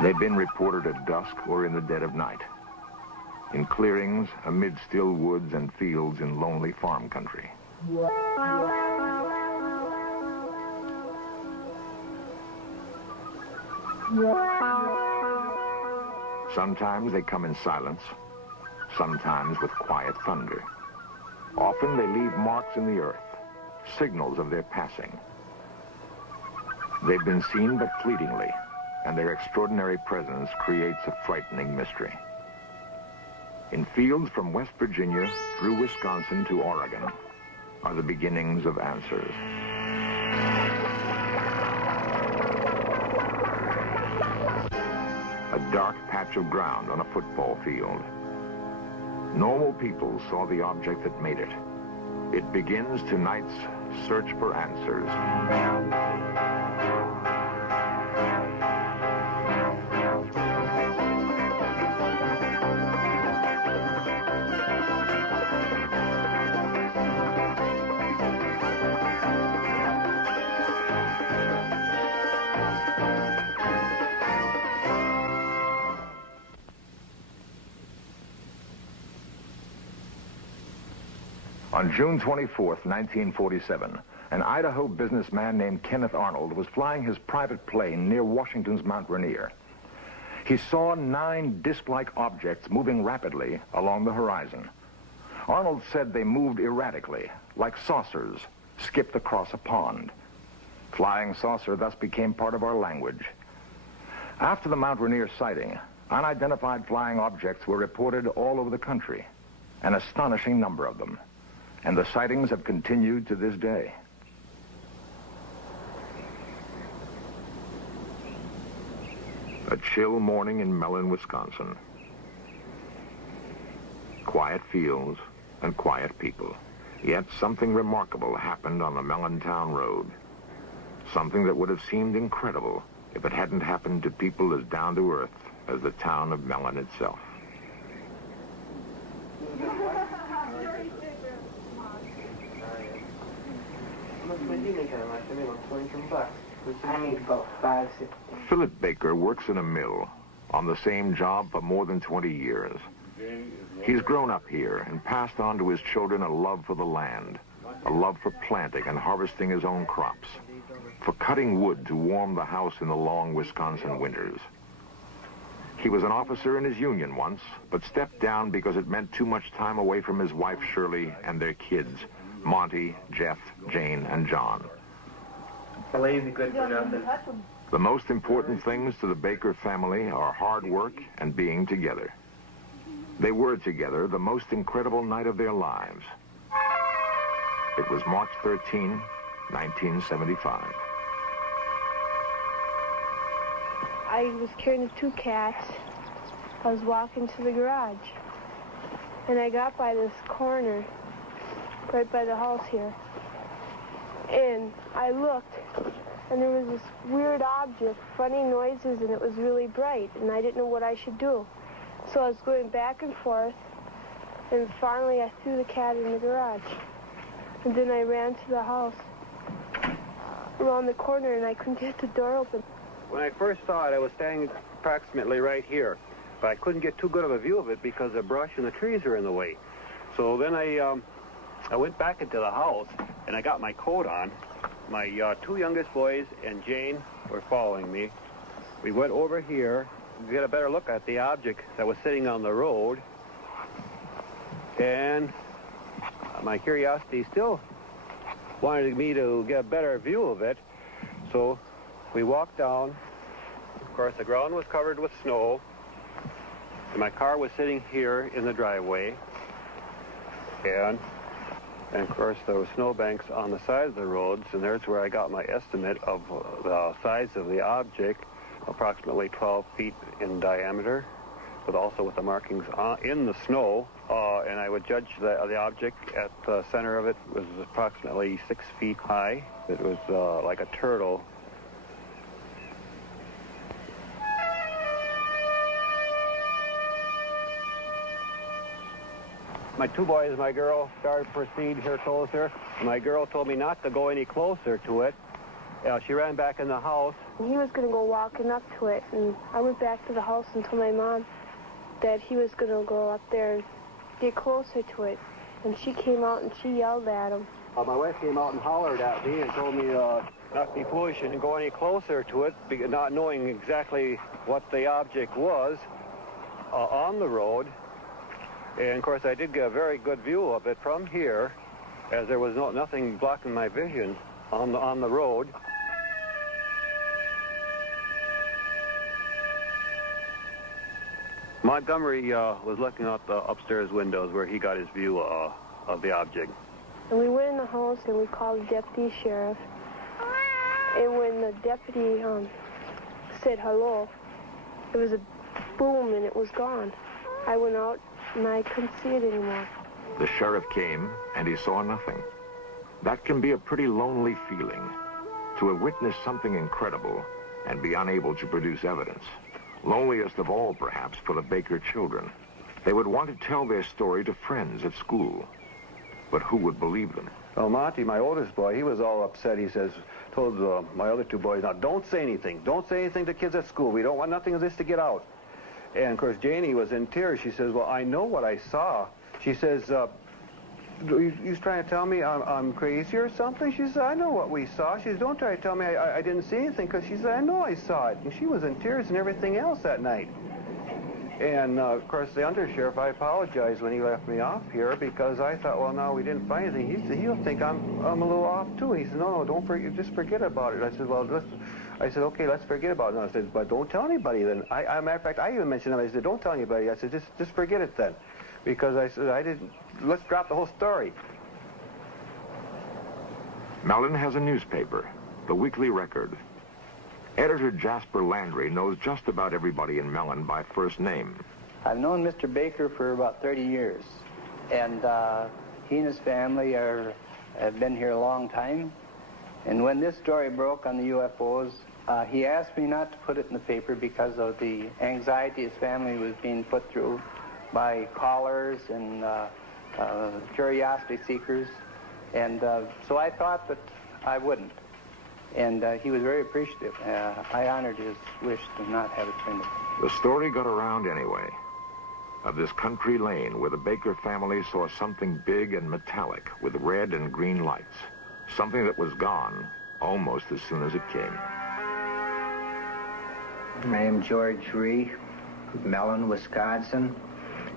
They've been reported at dusk or in the dead of night, in clearings, amid still woods and fields in lonely farm country. Sometimes they come in silence, sometimes with quiet thunder. Often they leave marks in the earth, signals of their passing. They've been seen but fleetingly, and their extraordinary presence creates a frightening mystery. In fields from West Virginia through Wisconsin to Oregon are the beginnings of answers. A dark patch of ground on a football field. Normal people saw the object that made it. It begins tonight's search for answers. On June 24th, 1947, an Idaho businessman named Kenneth Arnold was flying his private plane near Washington's Mount Rainier. He saw 9 disc-like objects moving rapidly along the horizon. Arnold said they moved erratically, like saucers skipped across a pond. Flying saucer thus became part of our language. After the Mount Rainier sighting, unidentified flying objects were reported all over the country, an astonishing number of them. And the sightings have continued to this day. A chill morning in Mellon, Wisconsin. Quiet fields and quiet people. Yet something remarkable happened on the Mellontown Road. Something that would have seemed incredible if it hadn't happened to people as down to earth as the town of Mellon itself. Philip Baker works in a mill, on the same job for more than 20 years. He's grown up here and passed on to his children a love for the land, a love for planting and harvesting his own crops, for cutting wood to warm the house in the long Wisconsin winters. He was an officer in his union once, but stepped down because it meant too much time away from his wife Shirley and their kids, Monty, Jeff, Jane, and John. The most important things to the Baker family are hard work and being together. They were together the most incredible night of their lives. It was March 13, 1975. I was carrying the 2 cats. I was walking to the garage. And I got by this corner, right by the house here. And I looked, and there was this weird object, funny noises, and it was really bright, and I didn't know what I should do. So I was going back and forth, and finally I threw the cat in the garage. And then I ran to the house, around the corner, and I couldn't get the door open. When I first saw it, I was standing approximately right here, but I couldn't get too good of a view of it because the brush and the trees are in the way. So then I went back into the house, and I got my coat on. My 2 youngest boys and Jane were following me. We went over here to get a better look at the object that was sitting on the road. And my curiosity still wanted me to get a better view of it. So we walked down. Of course, the ground was covered with snow. And my car was sitting here in the driveway. And of course, there were snowbanks on the side of the roads, and there's where I got my estimate of the size of the object, approximately 12 feet in diameter, but also with the markings in the snow. And I would judge the object at the center of it was approximately 6 feet high. It was like a turtle. My 2 boys and my girl started to proceed here closer. My girl told me not to go any closer to it She ran back in the house. He was going to go walking up to it, and I went back to the house and told my mom that he was going to go up there and get closer to it. And she came out and she yelled at him. My wife came out and hollered at me and told me not to be foolish and go any closer to it, not knowing exactly what the object was on the road. And of course I did get a very good view of it from here, as there was nothing blocking my vision on the road. Montgomery was looking out the upstairs windows where he got his view of the object. And we went in the house and we called the deputy sheriff. And when the deputy said hello, it was a boom and it was gone. I went out and I couldn't see it anymore. The sheriff came and he saw nothing. That can be a pretty lonely feeling, to have witnessed something incredible and be unable to produce evidence. Loneliest of all, perhaps, for the Baker children. They would want to tell their story to friends at school. But who would believe them? Well, Monty, my oldest boy, he was all upset. He told my other two boys, now don't say anything. Don't say anything to kids at school. We don't want nothing of this to get out. And of course, Janie was in tears. She says, well, I know what I saw. She says, you trying to tell me I'm crazy or something? She said, I know what we saw. She says, don't try to tell me I didn't see anything, because she said, I know I saw it. And she was in tears and everything else that night. And, of course, the undersheriff, I apologized when he left me off here, because I thought, well, no, we didn't find anything. He'll think I'm a little off, too. He said, no, don't forget, just forget about it. I said, well, okay, let's forget about it. And I said, but don't tell anybody then. Matter of fact, I even mentioned him. I said, don't tell anybody. I said, just forget it then. Because I said, let's drop the whole story. Mellon has a newspaper, the Weekly Record. Editor Jasper Landry knows just about everybody in Mellon by first name. I've known Mr. Baker for about 30 years, and he and his family have been here a long time. And when this story broke on the UFOs, he asked me not to put it in the paper because of the anxiety his family was being put through by callers and curiosity seekers. And so I thought that I wouldn't. And he was very appreciative. I honored his wish to not have it printed. The story got around anyway, of this country lane where the Baker family saw something big and metallic with red and green lights. Something that was gone almost as soon as it came. I am George Ree, Mellon, Wisconsin.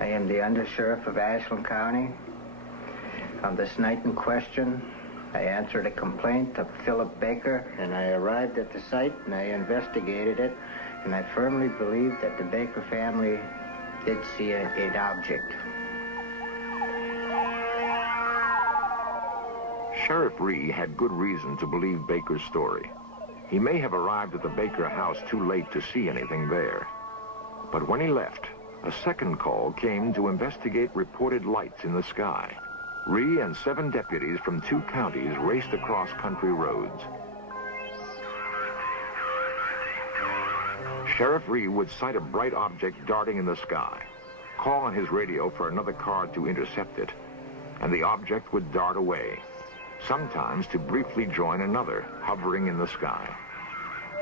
I am the undersheriff of Ashland County. On this night in question, I answered a complaint of Philip Baker, and I arrived at the site and I investigated it, and I firmly believe that the Baker family did see an object. Sheriff Ree had good reason to believe Baker's story. He may have arrived at the Baker house too late to see anything there. But when he left, a second call came to investigate reported lights in the sky. Ree and 7 deputies from 2 counties raced across country roads. Sheriff Ree would sight a bright object darting in the sky, call on his radio for another car to intercept it, and the object would dart away, sometimes to briefly join another hovering in the sky.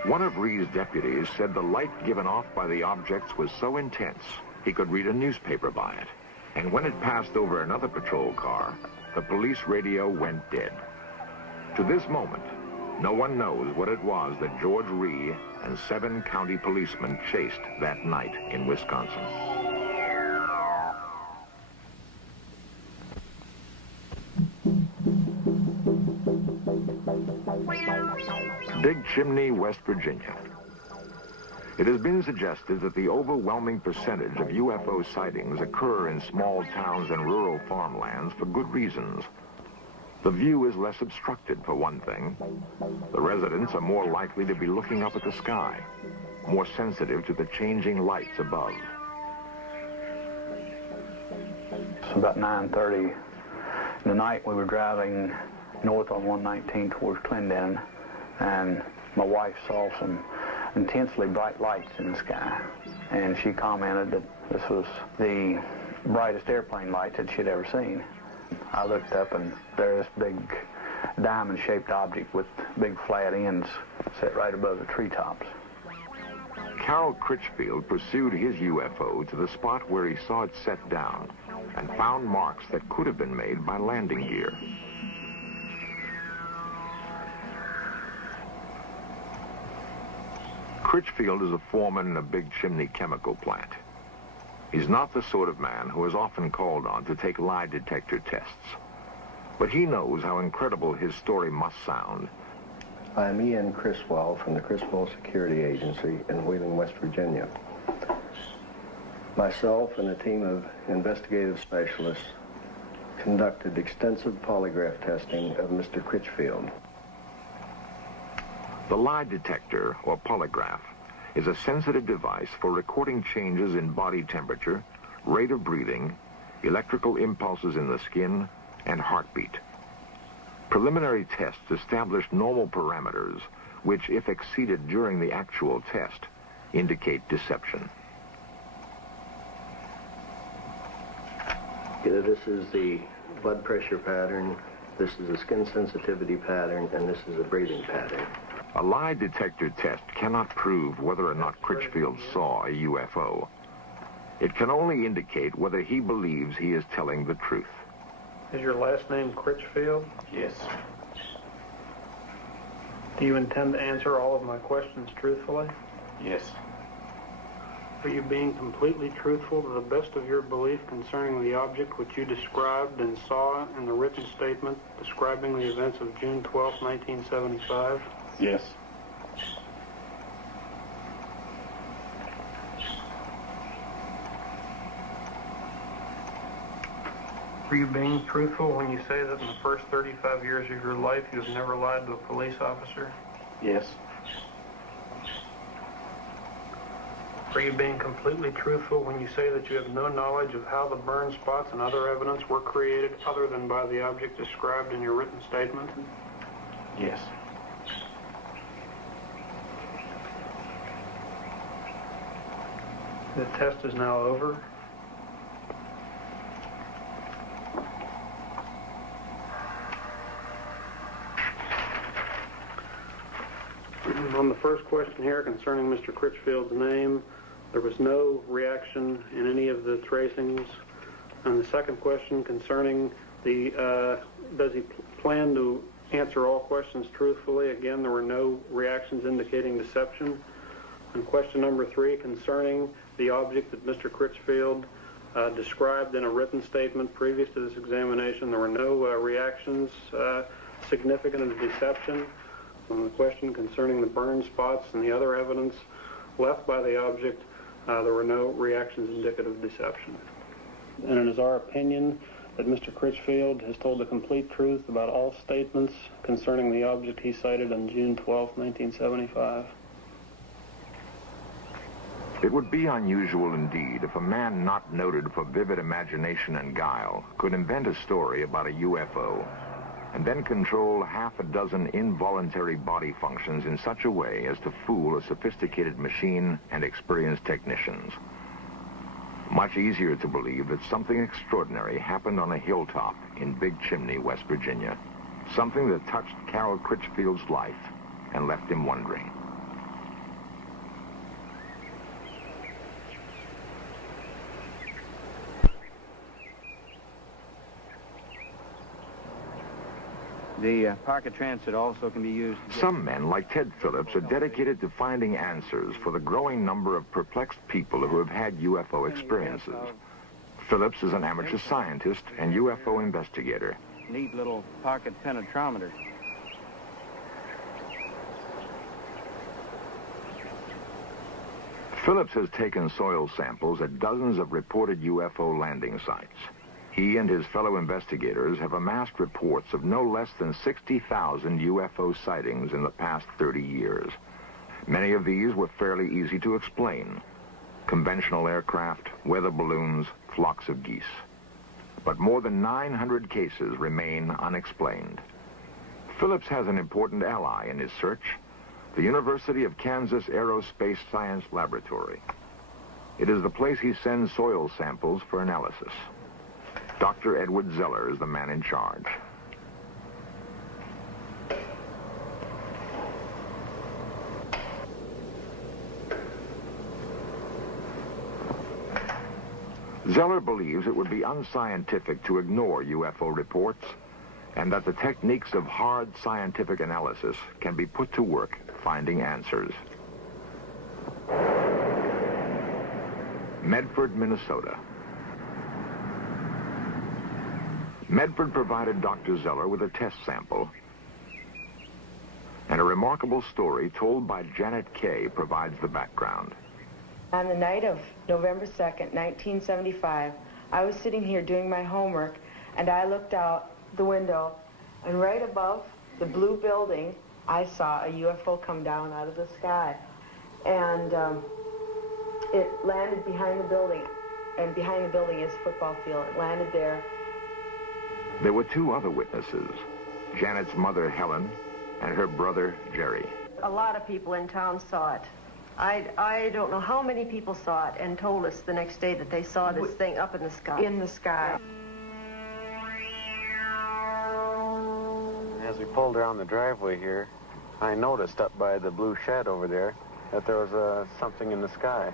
One of Ree's deputies said the light given off by the objects was so intense he could read a newspaper by it. And when it passed over another patrol car, the police radio went dead. To this moment, no one knows what it was that George Ree and 7 county policemen chased that night in Wisconsin. Big Chimney, West Virginia. It has been suggested that the overwhelming percentage of UFO sightings occur in small towns and rural farmlands for good reasons. The view is less obstructed, for one thing. The residents are more likely to be looking up at the sky, more sensitive to the changing lights above. It's about 9:30 in the night. We were driving north on 119 towards Clendenin, and my wife saw some intensely bright lights in the sky, and she commented that this was the brightest airplane light that she'd ever seen. I looked up, and there's this big diamond-shaped object with big flat ends set right above the treetops. Carol Critchfield pursued his UFO to the spot where he saw it set down and found marks that could have been made by landing gear. Critchfield is a foreman in a big chimney chemical plant. He's not the sort of man who is often called on to take lie detector tests. But he knows how incredible his story must sound. I'm Ian Criswell from the Criswell Security Agency in Wheeling, West Virginia. Myself and a team of investigative specialists conducted extensive polygraph testing of Mr. Critchfield. The lie detector, or polygraph, is a sensitive device for recording changes in body temperature, rate of breathing, electrical impulses in the skin, and heartbeat. Preliminary tests establish normal parameters, which, if exceeded during the actual test, indicate deception. This is the blood pressure pattern, this is a skin sensitivity pattern, and this is a breathing pattern. A lie detector test cannot prove whether or not Critchfield saw a UFO. It can only indicate whether he believes he is telling the truth. Is your last name Critchfield? Yes. Do you intend to answer all of my questions truthfully? Yes. Are you being completely truthful to the best of your belief concerning the object which you described and saw in the written statement describing the events of June 12, 1975? Yes. Are you being truthful when you say that in the first 35 years of your life you have never lied to a police officer? Yes. Are you being completely truthful when you say that you have no knowledge of how the burn spots and other evidence were created other than by the object described in your written statement? Yes. The test is now over. On the first question here concerning Mr. Critchfield's name, there was no reaction in any of the tracings. And the second question concerning the, does he plan to answer all questions truthfully? Again, there were no reactions indicating deception. And question number 3 concerning the object that Mr. Critchfield described in a written statement previous to this examination, there were no reactions significant of deception. On the question concerning the burn spots and the other evidence left by the object, there were no reactions indicative of deception. And it is our opinion that Mr. Critchfield has told the complete truth about all statements concerning the object he cited on June 12, 1975. It would be unusual indeed if a man not noted for vivid imagination and guile could invent a story about a UFO and then control half a dozen involuntary body functions in such a way as to fool a sophisticated machine and experienced technicians. Much easier to believe that something extraordinary happened on a hilltop in Big Chimney, West Virginia. Something that touched Carol Critchfield's life and left him wondering. The pocket transit also can be used. Some men, like Ted Phillips, are dedicated to finding answers for the growing number of perplexed people who have had UFO experiences. Phillips is an amateur scientist and UFO investigator. Neat little pocket penetrometer. Phillips has taken soil samples at dozens of reported UFO landing sites. He and his fellow investigators have amassed reports of no less than 60,000 UFO sightings in the past 30 years. Many of these were fairly easy to explain. Conventional aircraft, weather balloons, flocks of geese. But more than 900 cases remain unexplained. Phillips has an important ally in his search, the University of Kansas Aerospace Science Laboratory. It is the place he sends soil samples for analysis. Dr. Edward Zeller is the man in charge. Zeller believes it would be unscientific to ignore UFO reports, and that the techniques of hard scientific analysis can be put to work finding answers. Medford, Minnesota. Medford provided Dr. Zeller with a test sample, and a remarkable story told by Janet Kay provides the background. On the night of November 2nd, 1975, I was sitting here doing my homework, and I looked out the window, and right above the blue building, I saw a UFO come down out of the sky. And it landed behind the building, and behind the building is a football field. It landed there. There were two other witnesses, Janet's mother, Helen, and her brother, Jerry. A lot of people in town saw it. I don't know how many people saw it and told us the next day that they saw this thing up in the sky. In the sky. As we pulled around the driveway here, I noticed up by the blue shed over there that there was something in the sky.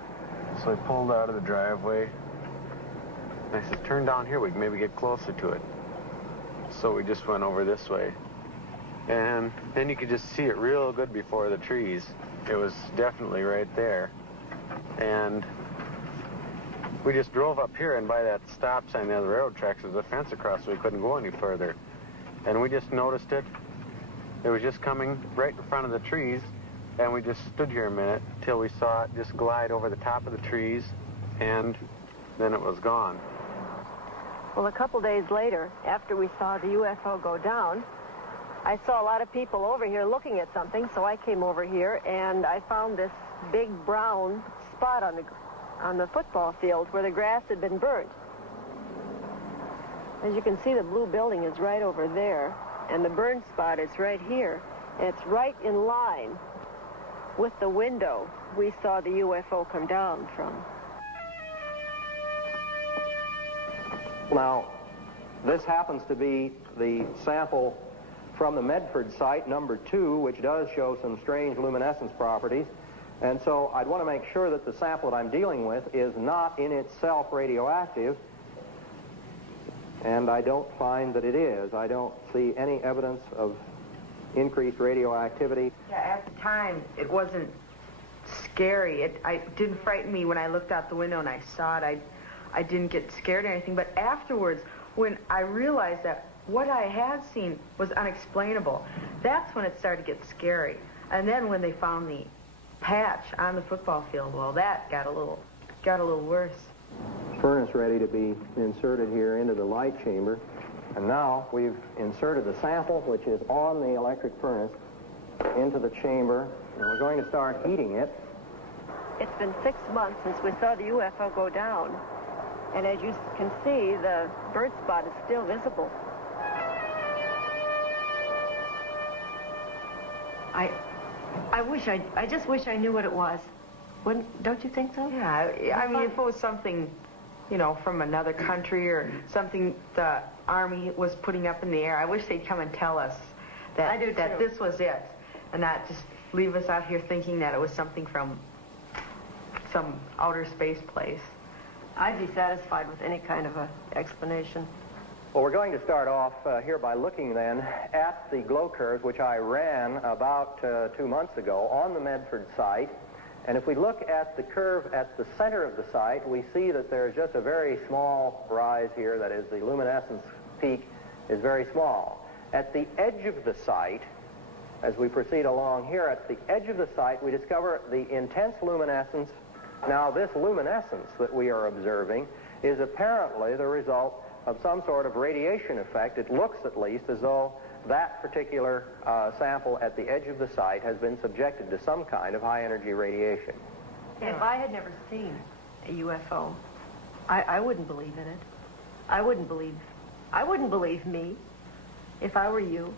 So I pulled out of the driveway, and I said, turn down here, we can maybe get closer to it. So we just went over this way. And then you could just see it real good before the trees. It was definitely right there. And we just drove up here, and by that stop sign near the railroad tracks, there's a fence across, so we couldn't go any further. And we just noticed it. It was just coming right in front of the trees, and we just stood here a minute till we saw it just glide over the top of the trees, and then it was gone. Well, a couple days later, after we saw the UFO go down, I saw a lot of people over here looking at something, so I came over here, and I found this big brown spot on the football field where the grass had been burnt. As you can see, the blue building is right over there, and the burned spot is right here. And it's right in line with the window we saw the UFO come down from. Now, this happens to be the sample from the Medford site, number 2, which does show some strange luminescence properties. And so I'd want to make sure that the sample that I'm dealing with is not in itself radioactive. And I don't find that it is. I don't see any evidence of increased radioactivity. Yeah, at the time, it wasn't scary. It didn't frighten me when I looked out the window and I saw it. I didn't get scared or anything. But afterwards, when I realized that what I had seen was unexplainable, that's when it started to get scary. And then when they found the patch on the football field, well, that got a little worse. Furnace ready to be inserted here into the light chamber. And now we've inserted the sample, which is on the electric furnace, into the chamber, and we're going to start heating it. It's been 6 months since we saw the UFO go down, and as you can see, the bird spot is still visible. I just wish I knew what it was. Don't you think so? Yeah, I mean, if it was something, you know, from another country or something the Army was putting up in the air, I wish they'd come and tell us that, this was it, and not just leave us out here thinking that it was something from some outer space place. I'd be satisfied with any kind of an explanation. Well, we're going to start off here by looking then at the glow curves, which I ran about 2 months ago on the Medford site. And if we look at the curve at the center of the site, we see that there's just a very small rise here. That is, the luminescence peak is very small. At the edge of the site, as we proceed along here, at the edge of the site, we discover the intense luminescence. Now, this luminescence that we are observing is apparently the result of some sort of radiation effect. It looks, at least, as though that particular sample at the edge of the site has been subjected to some kind of high-energy radiation. If I had never seen a UFO, I wouldn't believe in it. I wouldn't believe me if I were you.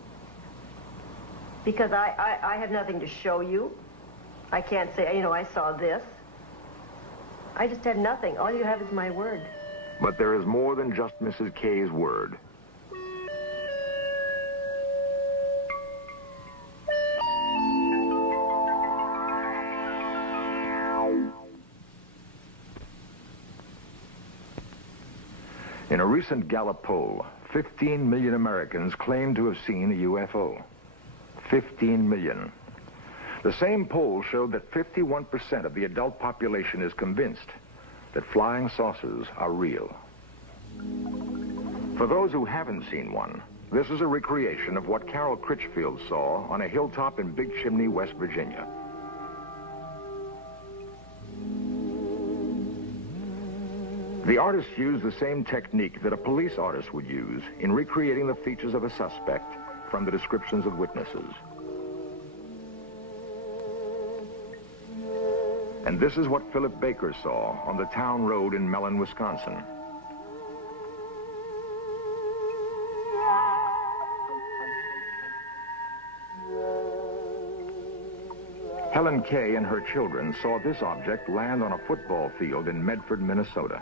Because I have nothing to show you. I can't say, you know, I saw this. I just have nothing. All you have is my word. But there is more than just Mrs. Kay's word. recent Gallup poll, 15 million Americans claim to have seen a UFO. 15 million. The same poll showed that 51% of the adult population is convinced that flying saucers are real. For those who haven't seen one, this is a recreation of what Carol Critchfield saw on a hilltop in Big Chimney, West Virginia. The artist used the same technique that a police artist would use in recreating the features of a suspect from the descriptions of witnesses. And this is what Philip Baker saw on the town road in Mellon, Wisconsin. Helen Kay and her children saw this object land on a football field in Medford, Minnesota.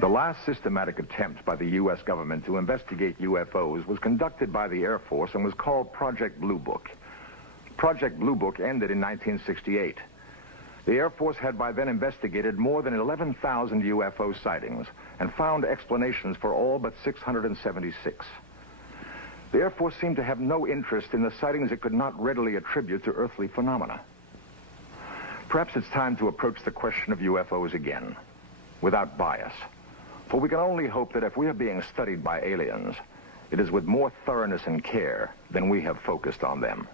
The last systematic attempt by the U.S. government to investigate UFOs was conducted by the Air Force and was called Project Blue Book. Project Blue Book ended in 1968. The Air Force had by then investigated more than 11,000 UFO sightings and found explanations for all but 676. The Air Force seemed to have no interest in the sightings it could not readily attribute to earthly phenomena. Perhaps it's time to approach the question of UFOs again, without bias. For we can only hope that if we are being studied by aliens, it is with more thoroughness and care than we have focused on them.